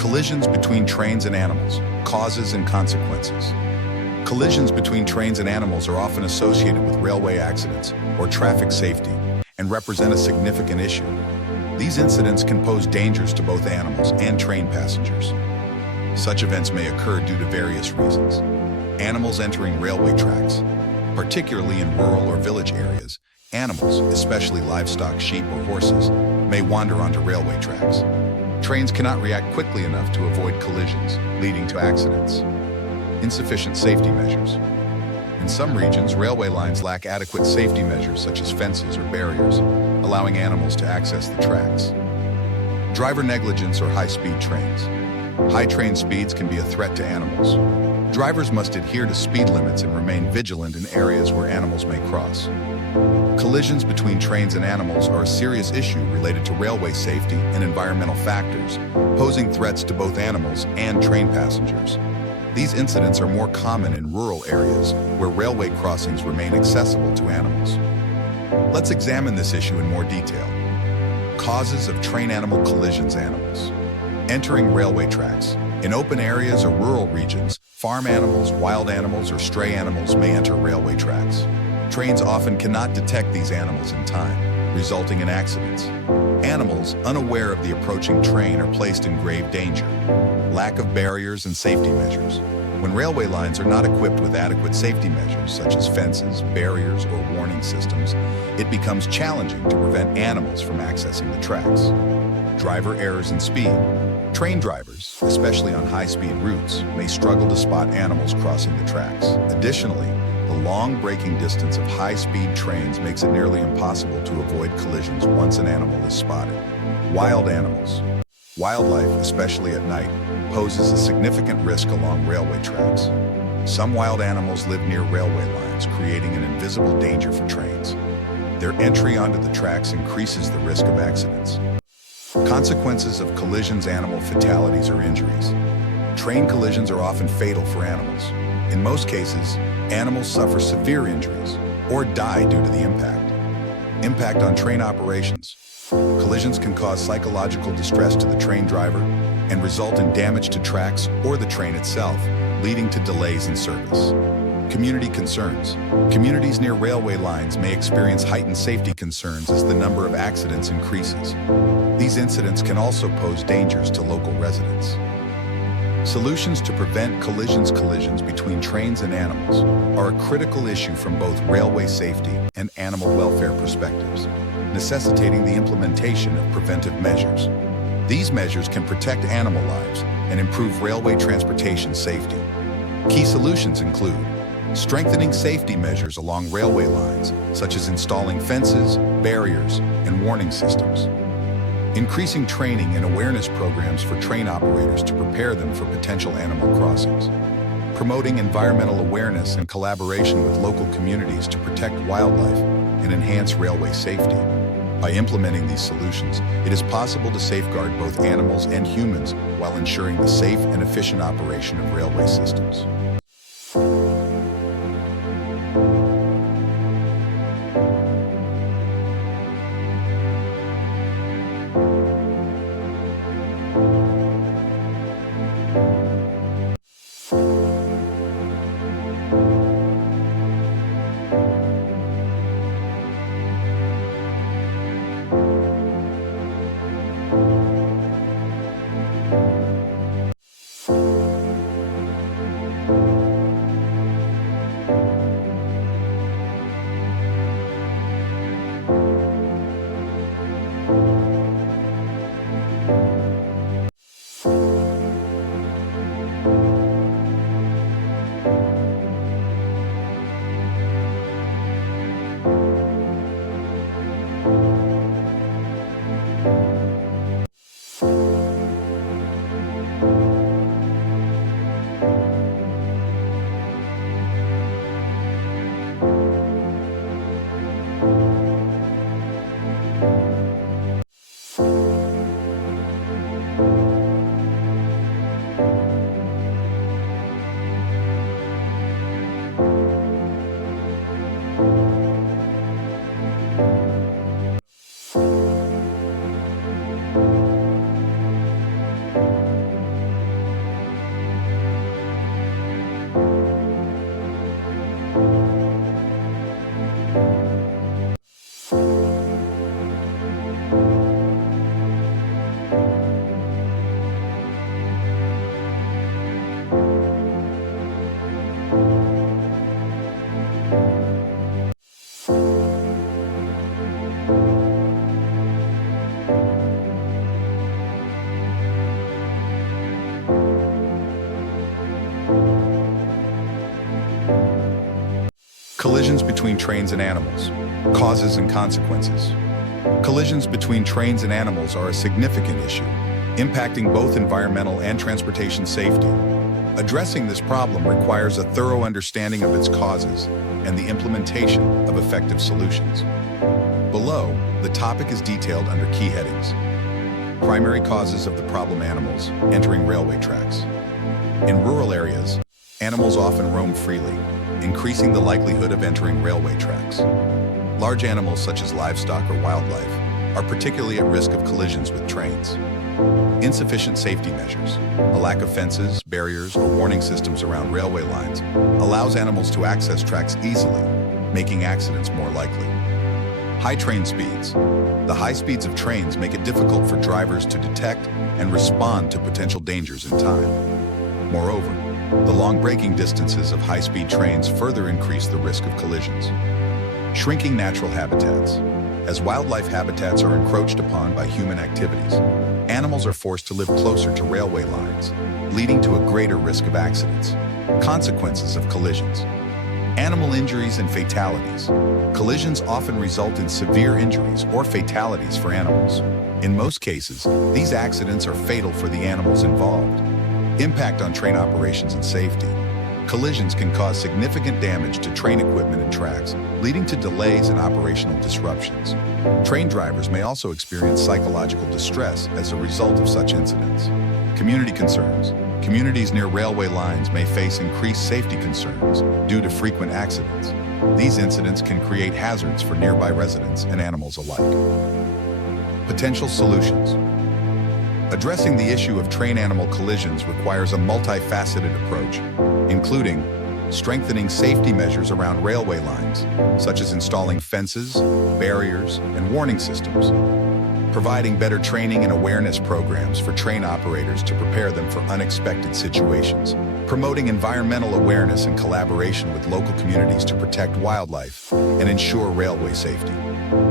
Collisions between trains and animals, causes and consequences. Collisions between trains and animals are often associated with railway accidents or traffic safety and represent a significant issue. These incidents can pose dangers to both animals and train passengers. Such events may occur due to various reasons. Animals entering railway tracks, particularly in rural or village areas. Animals, especially livestock, sheep or horses, may wander onto railway tracks. Trains cannot react quickly enough to avoid collisions, leading to accidents. Insufficient safety measures. In some regions, railway lines lack adequate safety measures such as fences or barriers, allowing animals to access the tracks. Driver negligence or high-speed trains. High train speeds can be a threat to animals. Drivers must adhere to speed limits and remain vigilant in areas where animals may cross. Collisions between trains and animals are a serious issue related to railway safety and environmental factors, posing threats to both animals and train passengers. These incidents are more common in rural areas where railway crossings remain accessible to animals. Let's examine this issue in more detail. Causes of train-animal collisions. Animals entering railway tracks. In open areas or rural regions, farm animals, wild animals, or stray animals may enter railway tracks. Trains often cannot detect these animals in time, resulting in accidents. Animals, unaware of the approaching train, are placed in grave danger. Lack of barriers and safety measures. When railway lines are not equipped with adequate safety measures, such as fences, barriers, or warning systems, it becomes challenging to prevent animals from accessing the tracks. Driver errors in speed. Train drivers, especially on high-speed routes, may struggle to spot animals crossing the tracks. Additionally, the long braking distance of high-speed trains makes it nearly impossible to avoid collisions once an animal is spotted. Wild animals. Wildlife, especially at night, poses a significant risk along railway tracks. Some wild animals live near railway lines, creating an invisible danger for trains. Their entry onto the tracks increases the risk of accidents. Consequences of collisions. Animal fatalities or injuries. Train collisions are often fatal for animals. In most cases, animals suffer severe injuries or die due to the impact. Impact on train operations. Collisions can cause psychological distress to the train driver and result in damage to tracks or the train itself, leading to delays in service. Community concerns. Communities near railway lines may experience heightened safety concerns as the number of accidents increases. These incidents can also pose dangers to local residents. Solutions to prevent collisions. Collisions between trains and animals are a critical issue from both railway safety and animal welfare perspectives, necessitating the implementation of preventive measures. These measures can protect animal lives and improve railway transportation safety. Key solutions include strengthening safety measures along railway lines, such as installing fences, barriers, and warning systems. Increasing training and awareness programs for train operators to prepare them for potential animal crossings. Promoting environmental awareness and collaboration with local communities to protect wildlife and enhance railway safety. By implementing these solutions, it is possible to safeguard both animals and humans while ensuring the safe and efficient operation of railway systems. Collisions between trains and animals, causes and consequences. Collisions between trains and animals are a significant issue, impacting both environmental and transportation safety. Addressing this problem requires a thorough understanding of its causes and the implementation of effective solutions. Below, the topic is detailed under key headings. Primary causes of the problem animals entering railway tracks. In rural areas, animals often roam freely, increasing the likelihood of entering railway tracks. Large animals such as livestock or wildlife are particularly at risk of collisions with trains. Insufficient safety measures, a lack of fences, barriers, or warning systems around railway lines allows animals to access tracks easily, making accidents more likely. High train speeds. The high speeds of trains make it difficult for drivers to detect and respond to potential dangers in time. Moreover, the long braking distances of high-speed trains further increase the risk of collisions. Shrinking natural habitats. As wildlife habitats are encroached upon by human activities, animals are forced to live closer to railway lines, leading to a greater risk of accidents. Consequences of collisions. Animal injuries and fatalities. Collisions often result in severe injuries or fatalities for animals. In most cases, these accidents are fatal for the animals involved. Impact on train operations and safety. Collisions can cause significant damage to train equipment and tracks, leading to delays and operational disruptions. Train drivers may also experience psychological distress as a result of such incidents. Community concerns. Communities near railway lines may face increased safety concerns due to frequent accidents. These incidents can create hazards for nearby residents and animals alike. Potential solutions. Addressing the issue of train-animal collisions requires a multifaceted approach, including strengthening safety measures around railway lines, such as installing fences, barriers, and warning systems, providing better training and awareness programs for train operators to prepare them for unexpected situations, promoting environmental awareness and collaboration with local communities to protect wildlife and ensure railway safety.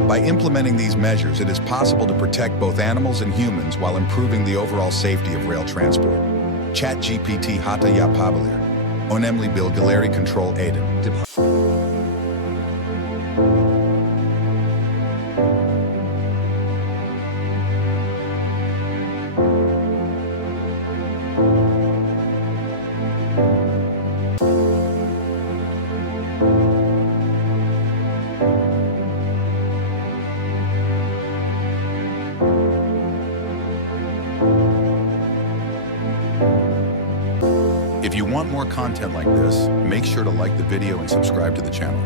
By implementing these measures, it is possible to protect both animals and humans while improving the overall safety of rail transport. ChatGPT hata yapabilir. Önemli bilgileri control edin. If you want more content like this, make sure to like the video and subscribe to the channel.